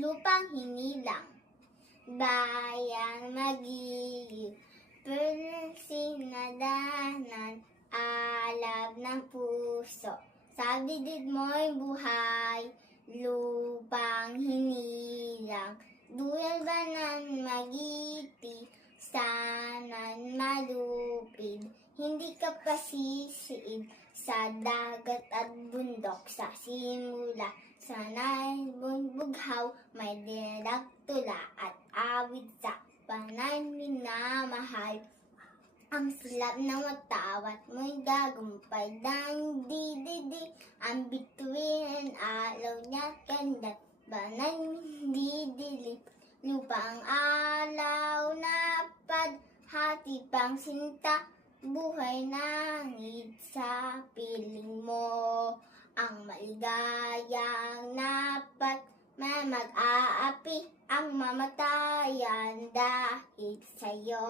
lupang hinilang, bayang magiging, pero sinadanan, alab ng puso. Sa dibdib mo'y buhay, lupang hinilang, duyal ba ng magiti, sanan malupid, hindi ka pasisiid sa dagat at bundok, sa simula, sana'y bughaw, may dinadagtula at awit sa panay minamahal. Ang silap na matawat mo'y gagumpay ng dididi, ang bituin alaw niya ganda, banay didili, lupang alaw na hati pang sinta, buhay nangid sa piling mo, ang maligayang napat, mag-aapi ang mamatayan dahil sa'yo.